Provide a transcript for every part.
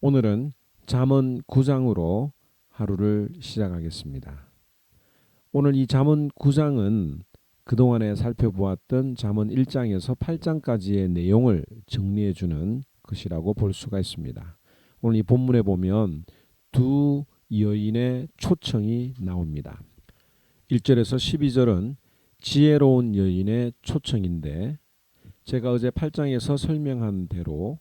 오늘은 잠언 9장으로 하루를 시작하겠습니다. 오늘 이 잠언 9장은 그동안에 살펴보았던 잠언 1장에서 8장까지의 내용을 정리해 주는 것이라고 볼 수가 있습니다. 오늘 이 본문에 보면 두 여인의 초청이 나옵니다. 1절에서 12절은 지혜로운 여인의 초청인데, 제가 어제 8장에서 설명한 대로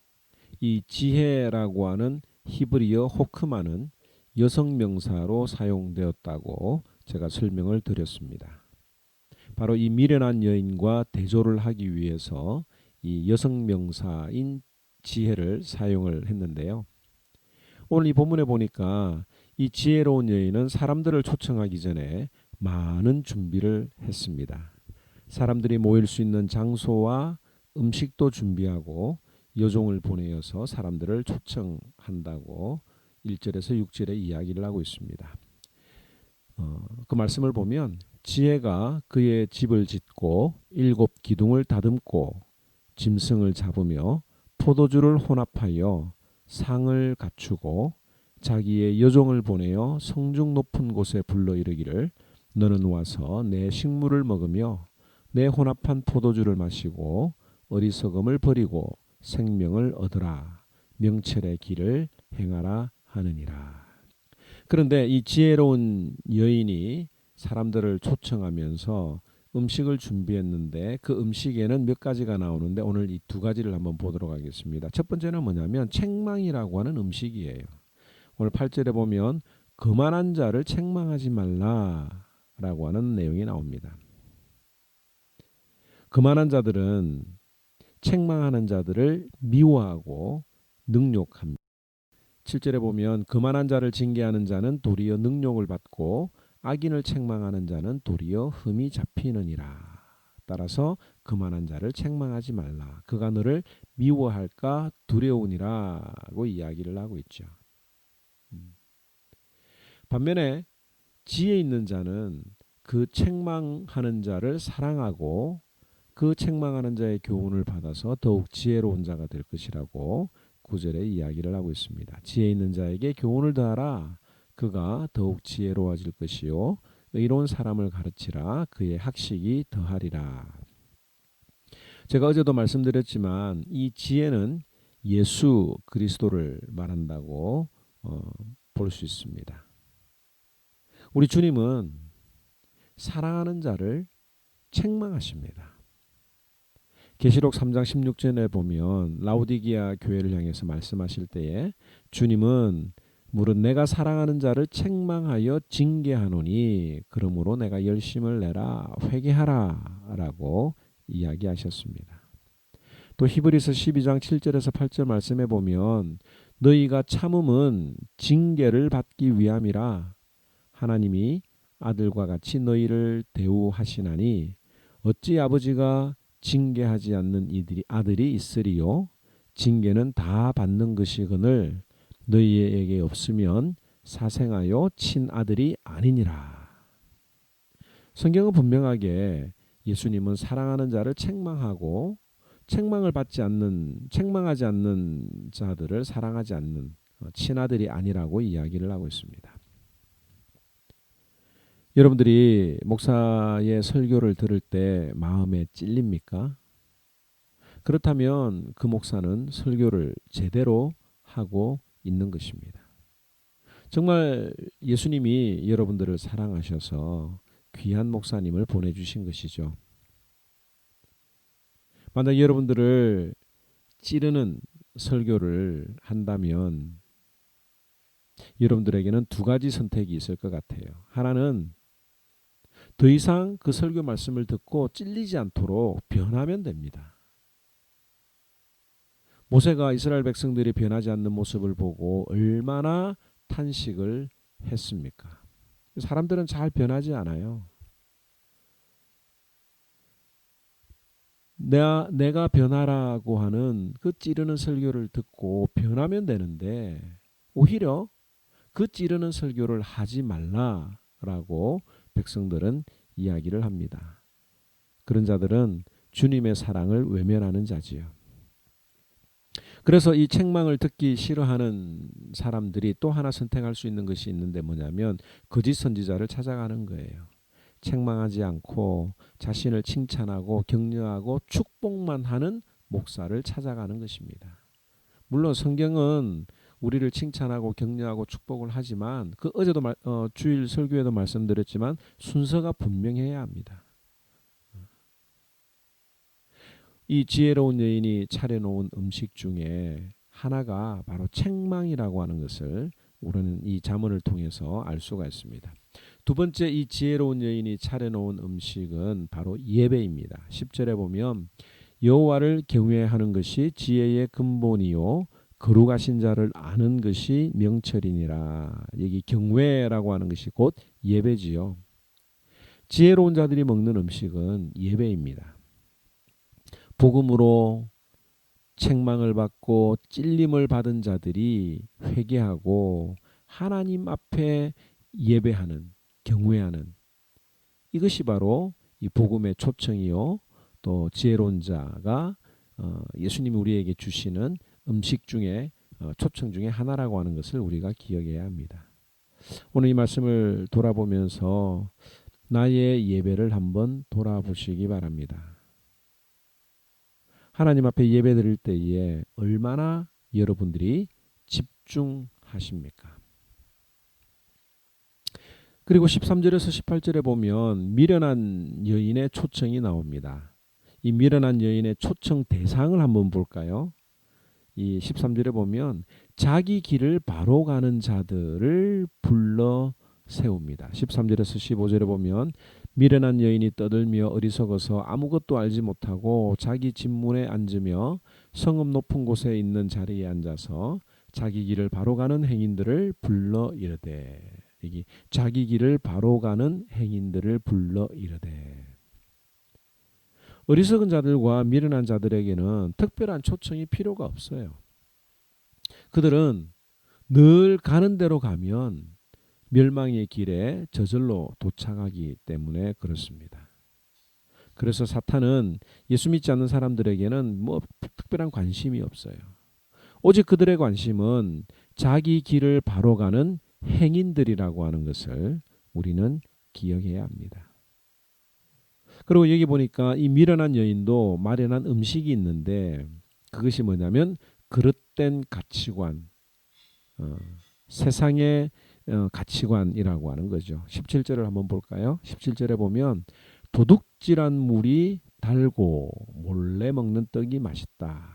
이 지혜라고 하는 히브리어 호크마는 여성 명사로 사용되었다고 제가 설명을 드렸습니다. 바로 이 미련한 여인과 대조를 하기 위해서 이 여성 명사인 지혜를 사용을 했는데요. 오늘 이 본문에 보니까 이 지혜로운 여인은 사람들을 초청하기 전에 많은 준비를 했습니다. 사람들이 모일 수 있는 장소와 음식도 준비하고 여종을 보내어서 사람들을 초청한다고 1절에서 6절에 이야기를 하고 있습니다. 그 말씀을 보면 지혜가 그의 집을 짓고 7 기둥을 다듬고 짐승을 잡으며 포도주를 혼합하여 상을 갖추고 자기의 여종을 보내어 성중 높은 곳에 불러 이르기를 너는 와서 내 식물을 먹으며 내 혼합한 포도주를 마시고 어리석음을 버리고 생명을 얻으라. 명철의 길을 행하라 하느니라. 그런데 이 지혜로운 여인이 사람들을 초청하면서 음식을 준비했는데 그 음식에는 몇 가지가 나오는데 오늘 이 두 가지를 한번 보도록 하겠습니다. 첫 번째는 뭐냐면 책망이라고 하는 음식이에요. 오늘 8절에 보면 거만한 자를 책망하지 말라라고 하는 내용이 나옵니다. 거만한 자들은 책망하는 자들을 미워하고 능욕합니다. 7절에 보면 거만한 자를 징계하는 자는 도리어 능욕을 받고 악인을 책망하는 자는 도리어 흠이 잡히느니라. 따라서 거만한 자를 책망하지 말라. 그가 너를 미워할까 두려우니라고 이야기를 하고 있죠. 반면에 지혜 있는 자는 그 책망하는 자를 사랑하고 그 책망하는 자의 교훈을 받아서 더욱 지혜로운 자가 될 것이라고 9절에 이야기를 하고 있습니다. 지혜 있는 자에게 교훈을 더하라. 그가 더욱 지혜로워질 것이요 의로운 사람을 가르치라. 그의 학식이 더하리라. 제가 어제도 말씀드렸지만 이 지혜는 예수 그리스도를 말한다고 볼 수 있습니다. 우리 주님은 사랑하는 자를 책망하십니다. 계시록 3장 16절에 보면 라오디게아 교회를 향해서 말씀하실 때에 주님은 무릇 내가 사랑하는 자를 책망하여 징계하노니 그러므로 내가 열심을 내라 회개하라 라고 이야기하셨습니다. 또 히브리서 12장 7절에서 8절 말씀에 보면 너희가 참음은 징계를 받기 위함이라 하나님이 아들과 같이 너희를 대우하시나니 어찌 아버지가 징계하지 않는 이들이 아들이 있으리요. 징계는 다 받는 것이거늘 너희에게 없으면 사생하여 친아들이 아니니라. 성경은 분명하게 예수님은 사랑하는 자를 책망하고 책망하지 않는 자들을 사랑하지 않는 친아들이 아니라고 이야기를 하고 있습니다. 여러분들이 목사의 설교를 들을 때 마음에 찔립니까? 그렇다면 그 목사는 설교를 제대로 하고 있는 것입니다. 정말 예수님이 여러분들을 사랑하셔서 귀한 목사님을 보내주신 것이죠. 만약 여러분들을 찌르는 설교를 한다면 여러분들에게는 두 가지 선택이 있을 것 같아요. 하나는 더 이상 그 설교 말씀을 듣고 찔리지 않도록 변하면 됩니다. 모세가 이스라엘 백성들이 변하지 않는 모습을 보고 얼마나 탄식을 했습니까? 사람들은 잘 변하지 않아요. 내가 변하라고 하는 그 찌르는 설교를 듣고 변하면 되는데 오히려 그 찌르는 설교를 하지 말라라고 백성들은 이야기를 합니다. 그런 자들은 주님의 사랑을 외면하는 자지요. 그래서 이 책망을 듣기 싫어하는 사람들이 또 하나 선택할 수 있는 것이 있는데 뭐냐면 거짓 선지자를 찾아가는 거예요. 책망하지 않고 자신을 칭찬하고 격려하고 축복만 하는 목사를 찾아가는 것입니다. 물론 성경은 우리를 칭찬하고 격려하고 축복을 하지만 그 어제도 주일 설교에도 말씀드렸지만 순서가 분명해야 합니다. 이 지혜로운 여인이 차려놓은 음식 중에 하나가 바로 책망이라고 하는 것을 우리는 이 잠언을 통해서 알 수가 있습니다. 두 번째, 이 지혜로운 여인이 차려놓은 음식은 바로 예배입니다. 10절에 보면 여호와를 경외하는 것이 지혜의 근본이요 거룩하신 자를 아는 것이 명철이니라. 여기 경외라고 하는 것이 곧 예배지요. 지혜로운 자들이 먹는 음식은 예배입니다. 복음으로 책망을 받고 찔림을 받은 자들이 회개하고 하나님 앞에 예배하는, 경외하는, 이것이 바로 이 복음의 초청이요 또 지혜로운 자가 예수님이 우리에게 주시는 음식 중에 초청 중에 하나라고 하는 것을 우리가 기억해야 합니다. 오늘 이 말씀을 돌아보면서 나의 예배를 한번 돌아보시기 바랍니다. 하나님 앞에 예배 드릴 때에 얼마나 여러분들이 집중하십니까? 그리고 13절에서 18절에 보면 미련한 여인의 초청이 나옵니다. 이 미련한 여인의 초청 대상을 한번 볼까요? 이 13절에 보면 자기 길을 바로 가는 자들을 불러 세웁니다. 13절에서 15절에 보면 미련한 여인이 떠들며 어리석어서 아무것도 알지 못하고 자기 집문에 앉으며 성읍 높은 곳에 있는 자리에 앉아서 자기 길을 바로 가는 행인들을 불러 이르되, 여기 자기 길을 바로 가는 행인들을 불러 이르되. 어리석은 자들과 미련한 자들에게는 특별한 초청이 필요가 없어요. 그들은 늘 가는 대로 가면 멸망의 길에 저절로 도착하기 때문에 그렇습니다. 그래서 사탄은 예수 믿지 않는 사람들에게는 뭐 특별한 관심이 없어요. 오직 그들의 관심은 자기 길을 바로 가는 행인들이라고 하는 것을 우리는 기억해야 합니다. 그리고 여기 보니까 이 미련한 여인도 마련한 음식이 있는데 그것이 뭐냐면 그릇된 가치관, 세상의 가치관이라고 하는 거죠. 17절을 한번 볼까요? 17절에 보면 도둑질한 물이 달고 몰래 먹는 떡이 맛있다.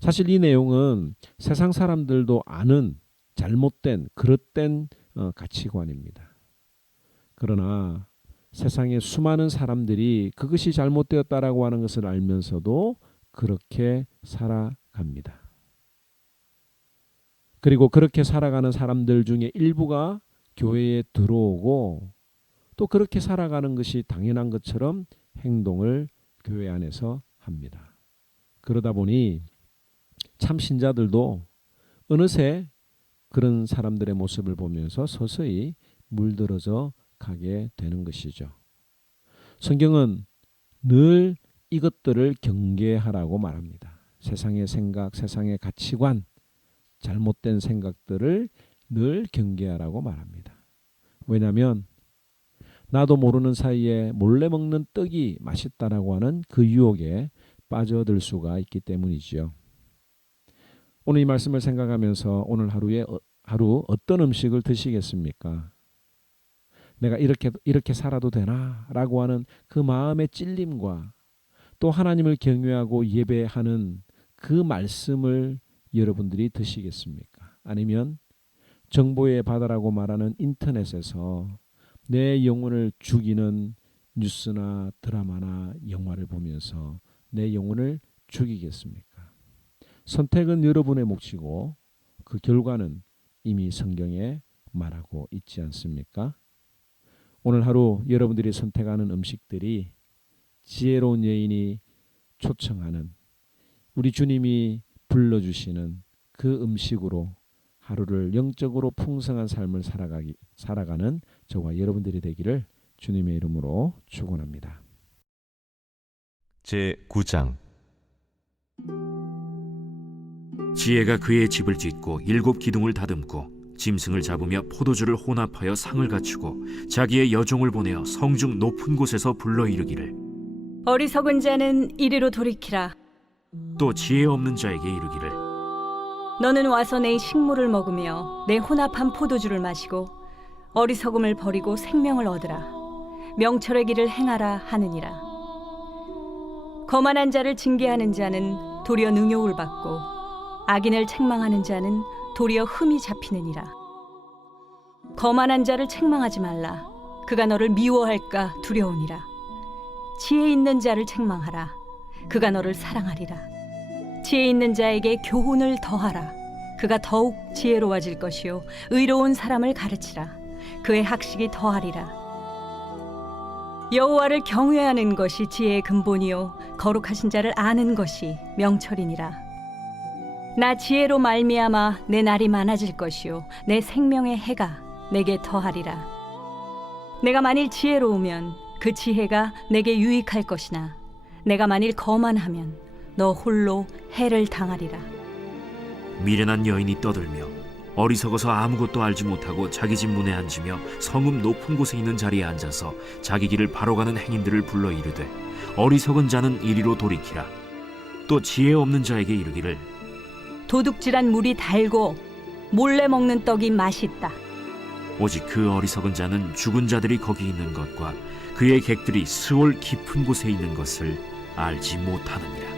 사실 이 내용은 세상 사람들도 아는 잘못된 그릇된 가치관입니다. 그러나 세상의 수많은 사람들이 그것이 잘못되었다라고 하는 것을 알면서도 그렇게 살아갑니다. 그리고 그렇게 살아가는 사람들 중에 일부가 교회에 들어오고 또 그렇게 살아가는 것이 당연한 것처럼 행동을 교회 안에서 합니다. 그러다 보니 참 신자들도 어느새 그런 사람들의 모습을 보면서 서서히 물들어져 가게 되는 것이죠. 성경은 늘 이것들을 경계하라고 말합니다. 세상의 생각, 세상의 가치관, 잘못된 생각들을 늘 경계하라고 말합니다. 왜냐하면 나도 모르는 사이에 몰래 먹는 떡이 맛있다라고 하는 그 유혹에 빠져들 수가 있기 때문이지요. 오늘 이 말씀을 생각하면서 오늘 하루 어떤 음식을 드시겠습니까? 내가 이렇게 살아도 되나라고 하는 그 마음의 찔림과 또 하나님을 경외하고 예배하는 그 말씀을 여러분들이 드시겠습니까? 아니면 정보의 바다라고 말하는 인터넷에서 내 영혼을 죽이는 뉴스나 드라마나 영화를 보면서 내 영혼을 죽이겠습니까? 선택은 여러분의 몫이고 그 결과는 이미 성경에 말하고 있지 않습니까? 오늘 하루 여러분들이 선택하는 음식들이 지혜로운 여인이 초청하는 우리 주님이 불러주시는 그 음식으로 하루를 영적으로 풍성한 삶을 살아가는 저와 여러분들이 되기를 주님의 이름으로 축원합니다. 제 9장 지혜가 그의 집을 짓고 7 기둥을 다듬고 짐승을 잡으며 포도주를 혼합하여 상을 갖추고 자기의 여종을 보내어 성중 높은 곳에서 불러 이르기를 어리석은 자는 이리로 돌이키라. 또 지혜 없는 자에게 이르기를 너는 와서 내 식물을 먹으며 내 혼합한 포도주를 마시고 어리석음을 버리고 생명을 얻으라. 명철의 길을 행하라 하느니라. 거만한 자를 징계하는 자는 도리어 능욕을 받고 악인을 책망하는 자는 도리어 흠이 잡히느니라. 거만한 자를 책망하지 말라. 그가 너를 미워할까 두려우니라. 지혜 있는 자를 책망하라. 그가 너를 사랑하리라. 지혜 있는 자에게 교훈을 더하라. 그가 더욱 지혜로워질 것이요 의로운 사람을 가르치라. 그의 학식이 더하리라. 여호와를 경외하는 것이 지혜의 근본이요 거룩하신 자를 아는 것이 명철이니라. 나 지혜로 말미암아 내 날이 많아질 것이요 내 생명의 해가 내게 더하리라. 내가 만일 지혜로우면 그 지혜가 내게 유익할 것이나 내가 만일 거만하면 너 홀로 해를 당하리라. 미련한 여인이 떠들며 어리석어서 아무것도 알지 못하고 자기 집 문에 앉으며 성읍 높은 곳에 있는 자리에 앉아서 자기 길을 바로 가는 행인들을 불러 이르되 어리석은 자는 이리로 돌이키라. 또 지혜 없는 자에게 이르기를 도둑질한 물이 달고 몰래 먹는 떡이 맛있다. 오직 그 어리석은 자는 죽은 자들이 거기 있는 것과 그의 객들이 스올 깊은 곳에 있는 것을 알지 못하느니라.